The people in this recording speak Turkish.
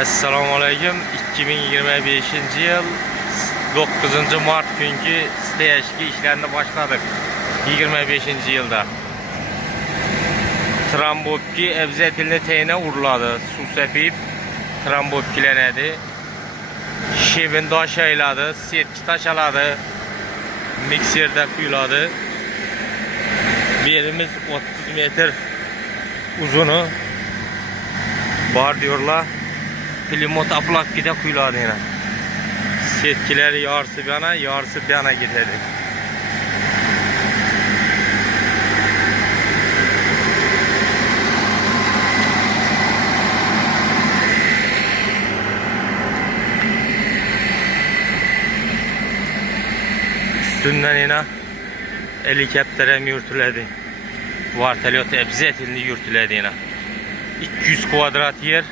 Assalomu alaykum. 2025 yıl 9 Mart günkü stajki işlerini başladık. 25 yılda. Trambopki evzetilini teyine urladı. Su sepip trambopkilenedi. Şevin daş ayladı. Setki taş aladı. Mikserde kuyuladı. Birimiz 30 metre uzunu var diyorlar. Plimot aplak gide kuyuladı yine. Setkiler yarısı bir yana, yarısı bir yana giderdi. Üstünden yine helikopterem yürütüledi. Vartalyot ebzetilini yürütüledi yine. 200 kvadrat yer.